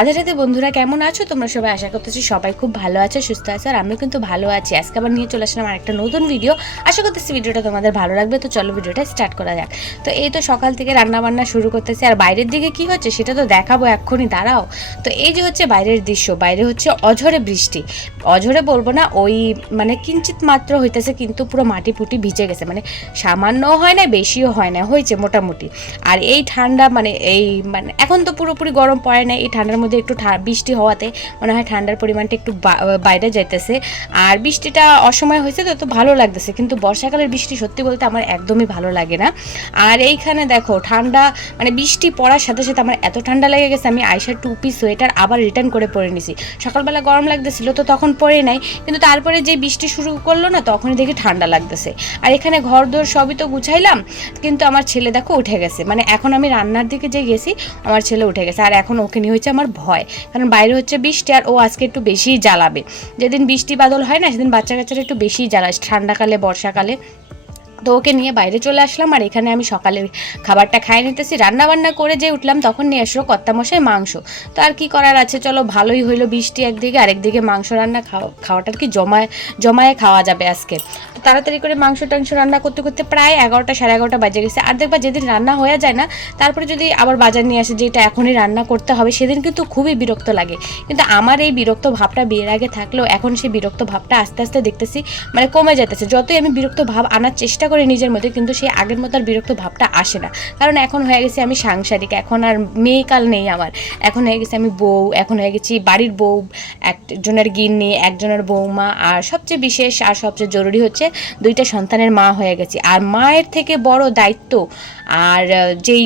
রাধে রাধে বন্ধুরা, কেমন আছো? তোমরা সবাই আশা করতেছি সবাই খুব ভালো আছে, সুস্থ আছে, আর আমি কিন্তু ভালো আছি। আজকে আবার নিয়ে চলে আসলাম একটা নতুন ভিডিও আশা করতেছি ভিডিওটা তোমাদের ভালো লাগবে, তো চলো ভিডিওটা স্টার্ট করা যাক। তো এই তো সকাল থেকে রান্না বান্না শুরু করতেছি, আর বাইরের দিকে কি হচ্ছে সেটা তো দেখাবো এক্ষুনি, দাঁড়াও। তো এই যে হচ্ছে বাইরের দৃশ্য, বাইরে হচ্ছে অঝরে বৃষ্টি। অঝরে বলব না, ওই মানে কিঞ্চিত মাত্র হইতেছে, কিন্তু পুরো মাটি পুটি ভিজে গেছে। মানে সামান্যও হয় না বেশিও হয় না হয়েছে মোটামুটি। আর এই ঠান্ডা মানে এই মানে এখন তো পুরোপুরি গরম পড়ে না এই ঠান্ডার মধ্যে একটু ঠা- বৃষ্টি হওয়াতে মনে হয় ঠান্ডার পরিমাণটা একটু বাইরে যাইতেছে। আর বৃষ্টিটা অসময় হয়েছে তো তো ভালো লাগতেছে, কিন্তু বর্ষাকালের বৃষ্টি সত্যি বলতে আমার একদমই ভালো লাগে না। আর এইখানে দেখো, ঠান্ডা মানে বৃষ্টি পড়ার সাথে সাথে আমার এত ঠান্ডা লেগে গেছে, আমি আইসার টুপি সোয়েটার আবার রিটার্ন করে পরে নিছি। সকালবেলা গরম লাগতেছিল তো তখন পরে নাই, কিন্তু তারপরে যে বৃষ্টি শুরু করল না, তখনই দেখি ঠান্ডা লাগতেছে। আর এখানে ঘর দোর সবই তো গুছাইলাম, কিন্তু আমার ছেলে দেখো উঠে গেছে মানে এখন আমি রান্নার দিকে যে গেছি, আমার ছেলে উঠে গেছে, আর এখন ওকে নিয়ে হচ্ছে আমার ভয়। কারণ বাইরে হচ্ছে বৃষ্টি আর ও আজকে একটু বেশিই জ্বালাবে। যেদিন বৃষ্টি বাদল হয় না, সেদিন বাচ্চা কাচ্চারা একটু বেশিই জ্বালায়। ঠান্ডাকালে, বর্ষাকালে। তো ওকে নিয়ে বাইরে চলে আসলাম, আর এখানে আমি সকালে খাবারটা খাই নিতেছি। রান্না বান্না করে যে উঠলাম, তখন নিয়ে আসলো কর্তামশাই মাংস। তো আর কি করার আছে? চলো, ভালোই হইল বৃষ্টি একদিকে আরেকদিকে মাংস রান্না খাওয়া খাওয়াটার কি জমায়, জমায়ে খাওয়া যাবে আজকে। তাড়াতাড়ি করে মাংস টাংস রান্না করতে করতে প্রায় এগারোটা, সাড়ে এগারোটা বাজে গেছে। আর দেখবা, যেদিন রান্না হয়ে যায় না, তারপরে যদি আবার বাজার নিয়ে আসে যে এটা এখনই রান্না করতে হবে, সেদিন কিন্তু খুবই বিরক্ত লাগে। কিন্তু আমার এই বিরক্ত ভাবটা বিয়ের আগে থাকলেও, এখন সেই বিরক্ত ভাবটা আস্তে আস্তে দেখতেছি মানে কমে যেতেছে যতই আমি বিরক্ত ভাব আনার চেষ্টা করি নিজের মধ্যে, কিন্তু সেই আগের মতো আর বিরক্ত ভাবটা আসে না। কারণ এখন হয়ে গেছে আমি সাংসারিক, এখন আর মেয়েকাল নেই আমার। এখন হয়ে গেছে আমি বউ, এখন হয়ে গেছি বাড়ির বউ, একজনের গিন্নি, একজনের বৌমা, আর সবচেয়ে বিশেষ আর সবচেয়ে জরুরি হচ্ছে দুইটা সন্তানের মা হয়ে গেছি। আর মায়ের থেকে বড় দায়িত্ব আর যেই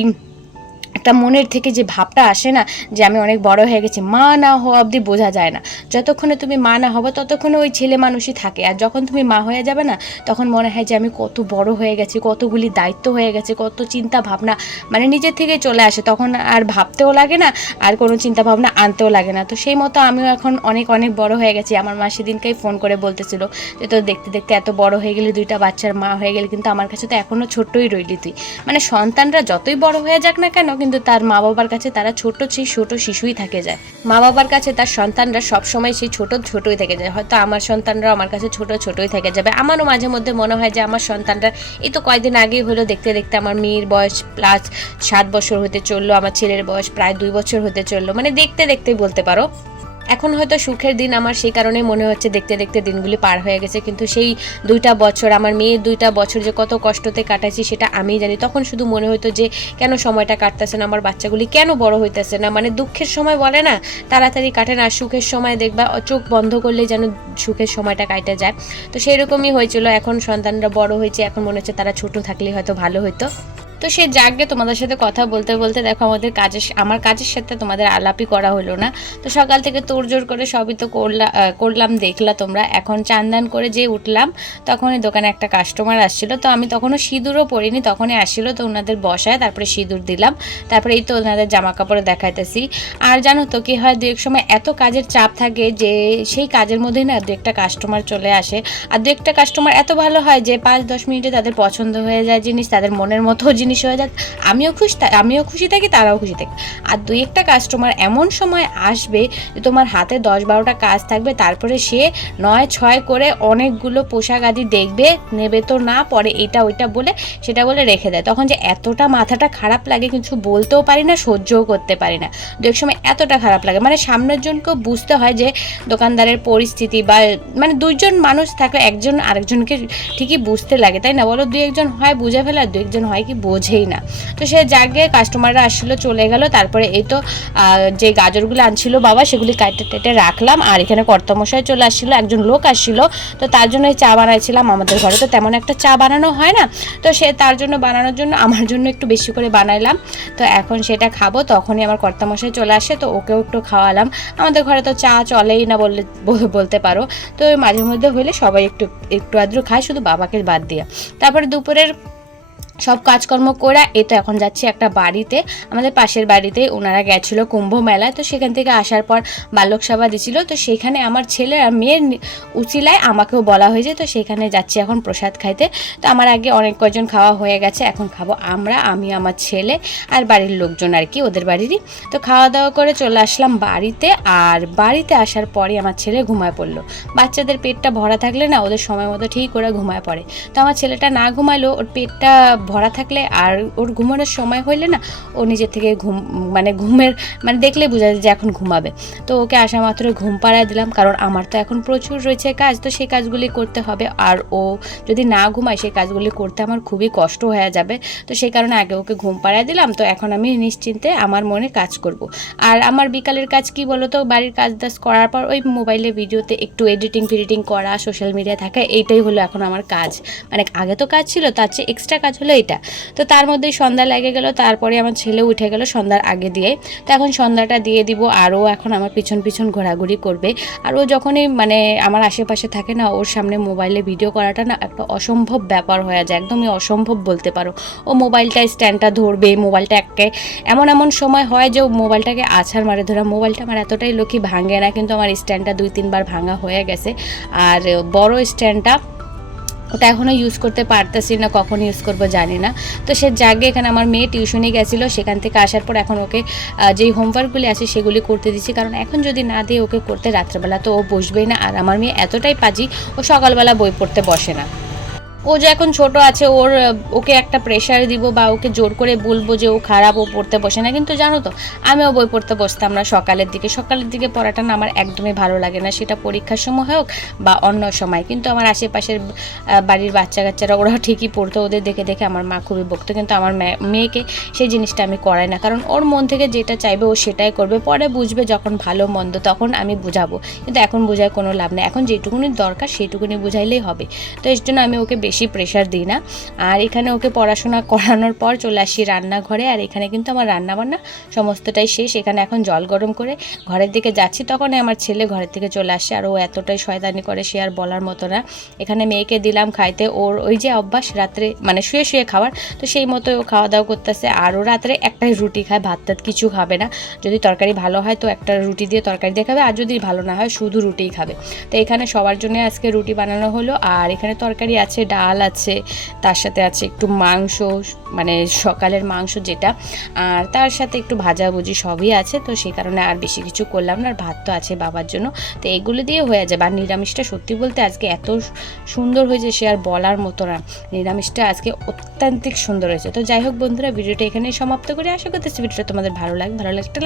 একটা মনের থেকে যে ভাবটা আসে না, যে আমি অনেক বড় হয়ে গেছি, মা না হওয়া অবধি বোঝা যায় না। যতক্ষণে তুমি মা না হবে, ততক্ষণে ওই ছেলে মানুষই থাকে। আর যখন তুমি মা হয়ে যাবে না, তখন মনে হয় যে আমি কত বড় হয়ে গেছি, কতগুলি দায়িত্ব হয়ে গেছে, কত চিন্তা ভাবনা মানে নিজের থেকে চলে আসে। তখন আর ভাবতেও লাগে না, আর কোনো চিন্তা ভাবনা আনতেও লাগে না। তো সেই মতো আমিও এখন অনেক অনেক বড় হয়ে গেছি। আমার মা সেদিনকেই ফোন করে বলতেছিল যে তো দেখতে দেখতে এত বড় হয়ে গেলি, দুইটা বাচ্চার মা হয়ে গেলে, কিন্তু আমার কাছে তো এখনও ছোট্টই রইলি তুই। মানে সন্তানরা যতই বড় হয়ে যাক না কেন, কিন্তু তার মা বাবার কাছে তারা ছোট সেই ছোট শিশুই থাকে যায়। মা বাবার কাছে তার সন্তানরা সবসময় সেই ছোট ছোটই থেকে যায়। হয়তো আমার সন্তানরা আমার কাছে ছোট ছোটই থেকে যাবে। আমারও মাঝে মধ্যে মনে হয় যে আমার সন্তানরা, এই তো কয়েকদিন আগেই হলো দেখতে দেখতে আমার মেয়ের বয়স প্লাস সাত বছর হতে চলল, আমার ছেলের বয়স প্রায় দুই বছর হতে চলল। মানে দেখতে দেখতেই বলতে পারো। এখন হয়তো সুখের দিন আমার সেই কারণে মনে হচ্ছে দেখতে দেখতে দিনগুলি পার হয়ে গেছে, কিন্তু সেই দুইটা বছর, আমার মেয়ের দুইটা বছর যে কত কষ্টতে কাটাইছি সেটা আমিই জানি। তখন শুধু মনে হতো যে কেন সময়টা কাটতেছে না, আমার বাচ্চাগুলি কেন বড় হইতেছে না? মানে দুঃখের সময় বলে না, তাড়াতাড়ি কাটে না সুখের সময় দেখবা চোখ বন্ধ করলে যেন সুখের সময়টা কাটে যায়। তো সেই রকমই হয়েছিল, এখন সন্তানরা বড় হয়েছে, এখন মনে হচ্ছে তারা ছোট থাকলে হয়তো ভালো হতো তো সে যাকে তোমাদের সাথে কথা বলতে বলতে। দেখো, আমাদের কাজের আমার কাজের সাথে তোমাদের আলাপই করা হলো না। তো সকাল থেকে তোড়জোড় করে সবই তো করলা করলাম, দেখলা তোমরা। এখন চান্দান করে যে উঠলাম তখন এই দোকানে একটা কাস্টমার আসছিল। তো আমি তখনও সিঁদুরও পরিনি, তখনই আসছিল। তো ওনাদের বসায়, তারপরে সিঁদুর দিলাম। তারপরে এই তো ওনাদের জামা কাপড়ে দেখাইতেছি। আর জানো তো কি হয়, দু এক সময় এত কাজের চাপ থাকে যে, সেই কাজের মধ্যেই না দু একটা কাস্টমার চলে আসে। আর দু একটা কাস্টমার এত ভালো হয় যে, পাঁচ দশ মিনিটে তাদের পছন্দ হয়ে যায় জিনিস, তাদের মনের মতো জিনিস হয়ে যাক, আমিও খুশি আমিও খুশি থাকি, তারাও খুশি থাকে। আর দুই একটা কাস্টমার এমন সময় আসবে যে তোমার হাতে দশ বারোটা কাজ থাকবে, তারপরে সে নয় ছয় করে অনেকগুলো পোশাক আদি দেখবে, নেবে তো না, পরে এটা ওইটা বলে, সেটা বলে রেখে দেয়। তখন যে এতটা মাথাটা খারাপ লাগে, কিছু বলতেও পারি না, সহ্যও করতে পারি না। দু এক সময় এতটা খারাপ লাগে। মানে সামনের জনকেও বুঝতে হয় যে দোকানদারের পরিস্থিতি বা মানে দুইজন মানুষ থাকলে একজন আরেকজনকে ঠিকই বুঝতে লাগে, তাই না? বলো দুই একজন হয়, বুঝে ফেলে, আর দু একজন হয় কি বোঝেই না। তো সে জাগে কাস্টমাররা আসলো, চলে গেল, তারপরে এই তো যে গাজরগুলো আনছিল বাবা, সেগুলি কাটে টেটে রাখলাম, আর এখানে কর্তমশাই চলে আসছিল, একজন লোক আসছিল, তো তার জন্য চা বানাইছিলাম আমাদের ঘরে। তো তেমন একটা চা বানানো হয় না, তো সে তার জন্য বানানোর জন্য, আমার জন্য একটু বেশি করে বানাইলাম। তো এখন সেটা খাব, তখনই আমার কর্তামশাই চলে আসে, তো ওকেও একটু খাওয়ালাম। আমাদের ঘরে তো চা চলেই না বললে বলতে পারো। তো মাঝে মধ্যে হলে সবাই একটু একটু আদ্র খায়, শুধু বাবাকে বাদ দিয়ে। তারপরে দুপুরের সব কাজকর্ম করে এই তো এখন যাচ্ছি একটা বাড়িতে। আমাদের পাশের বাড়িতে ওনারা গেছিল কুম্ভ মেলায়, তো সেখান থেকে আসার পর বালক সভা দিছিল। তো সেখানে আমার ছেলে আর মেয়ের উচিলায় আমাকেও বলা হয়েছে, তো সেখানে যাচ্ছি এখন প্রসাদ খাইতে। তো আমার আগে অনেক কজন খাওয়া হয়ে গেছে, এখন খাব আমরা, আমি, আমার ছেলে আর বাড়ির লোকজন আর কি, ওদের বাড়িরই। তো খাওয়া দাওয়া করে চলে আসলাম বাড়িতে আর বাড়িতে আসার পরে আমার ছেলে ঘুমায় পড়ল। বাচ্চাদের পেটটা ভরা থাকলে না ওদের সময় মতো ঠিক করে ঘুমায় পড়ে। তো আমার ছেলেটা না ঘুমালো, ওর পেটটা ভরা থাকলে আর ওর ঘুমানোর সময় হইলে না, ও নিজের থেকে ঘুম মানে ঘুমের মানে দেখলে বোঝা যায় যে এখন ঘুমাবে। তো ওকে আসা মাত্র ঘুম পাড়ায় দিলাম, কারণ আমার তো এখন প্রচুর রয়েছে কাজ, তো সেই কাজগুলি করতে হবে। আর ও যদি না ঘুমায়, সেই কাজগুলি করতে আমার খুবই কষ্ট হয়ে যাবে। তো সেই কারণে আগে ওকে ঘুম পাড়ায় দিলাম, তো এখন আমি নিশ্চিন্তে আমার মনে কাজ করব। আর আমার বিকালের কাজ কি বলো তো বাড়ির কাজ দাজ করার পর ওই মোবাইলে ভিডিওতে একটু এডিটিং ফিডিটিং করা সোশ্যাল মিডিয়া থাকা, এইটাই হলো এখন আমার কাজ। মানে আগে তো কাজ ছিল, তার চেয়ে এক্সট্রা কাজ হলো এটা তো তার মধ্যেই সন্ধ্যা লেগে গেল, তারপরে আমার ছেলে উঠে গেল সন্ধ্যার আগে দিয়ে। তো এখন সন্ধ্যাটা দিয়ে দিব আরও এখন আমার পিছন পিছন ঘোরাঘুরি করবে। আর ও যখনই মানে আমার আশেপাশে থাকে না, ওর সামনে মোবাইলে ভিডিও করাটা না একটা অসম্ভব ব্যাপার হয়ে যায়, একদমই অসম্ভব বলতে পারো। ও মোবাইলটা স্ট্যান্ডটা ধরবে, মোবাইলটা একে এমন এমন সময় হয় যে মোবাইলটাকে আছাড় মারে ধরা। মোবাইলটা আমার এতটাই লোকই ভাঙে না, কিন্তু আমার স্ট্যান্ডটা দুই তিনবার ভাঙা হয়ে গেছে। আর বড় স্ট্যান্ডটা ওটা এখনও ইউজ করতে পারতেছি না, কখন ইউজ করব জানি না। তো সে জাগে এখানে আমার মেয়ে টিউশনে গেছিল, সেখান থেকে আসার পর এখন ওকে যেই হোমওয়ার্কগুলি আছে সেগুলি করতে দিচ্ছি কারণ এখন যদি না দিয়ে ওকে করতে রাত্রেবেলা তো ও বসবেই না। আর আমার মেয়ে এতটাই পাজি, ও সকালবেলা বই পড়তে বসে না। ও যে এখন ছোট আছে, ওর ওকে একটা প্রেশার দিব বা ওকে জোর করে বলব যে ও খারাপ, ও পড়তে বসে না। কিন্তু জানো তো, আমিও বই পড়তে বসতাম না সকালের দিকে। সকালের দিকে পড়াটা না আমার একদমই ভালো লাগে না। সেটা পরীক্ষার সময় হোক বা অন্য সময়। কিন্তু আমার আশেপাশের বাড়ির বাচ্চা কাচ্চারা ওরা ঠিকই পড়তো। ওদের দেখে দেখে আমার মা খুবই বকতো। কিন্তু আমার মেয়েকে সেই জিনিসটা আমি করাই না। কারণ ওর মন থেকে যেটা চাইবে ও সেটাই করবে। পরে বুঝবে যখন ভালো, মন্দ, তখন আমি বুঝাবো। কিন্তু এখন বোঝায় কোনো লাভ নেই। এখন যেটুকুনি দরকার, সেইটুকুনি বুঝাইলেই হবে। তো এর জন্য আমি ওকে বেশি প্রেশার দিই না। আর এখানে ওকে পড়াশোনা করানোর পর চলে আসি রান্নাঘরে। আর এখানে কিন্তু আমার রান্না বান্না সমস্তটাই শেষ। এখানে এখন জল গরম করে ঘরের দিকে যাচ্ছি, তখনই আমার ছেলে ঘরের থেকে চলে আসে। আর ও এতটাই শয়তানি করে, সে আর বলার মতো না। এখানে মেয়েকে দিলাম খাইতে। ওর ওই যে অভ্যাস, রাত্রে মানে শুয়ে শুয়ে খাওয়ার, তো সেই মতো ও খাওয়া দাওয়া করতেছে। আর ও রাত্রে একটাই রুটি খায়, ভাত টাত কিছু খাবে না। যদি তরকারি ভালো হয় তো একটা রুটি দিয়ে তরকারি দিয়ে খাবে। আর যদি ভালো না হয় শুধু রুটিই খাবে। তো এখানে সবার জন্য আজকে রুটি বানানো হলো। আর এখানে তরকারি আছে, ডাল আছে, তার সাথে আছে একটু মাংস মানে সকালের মাংস যেটা, আর তার সাথে একটু ভাজাভুজি সবই আছে, তো সেই কারণে আর বেশি কিছু করলাম না, আর ভাত তো আছে বাবার জন্য, তো এগুলো দিয়ে হয়ে যাবে। আর নিরামিষটা সত্যি বলতে আজকে এত সুন্দর হয়েছে সে আর বলার মতো না, নিরামিষটা আজকে অত্যান্তিক সুন্দর হয়েছে। তো যাই হোক বন্ধুরা, ভিডিওটা এখানেই সমাপ্ত করে, আশা করতেছি ভিডিওটা তোমাদের ভালো লাগে, ভালো লাগতে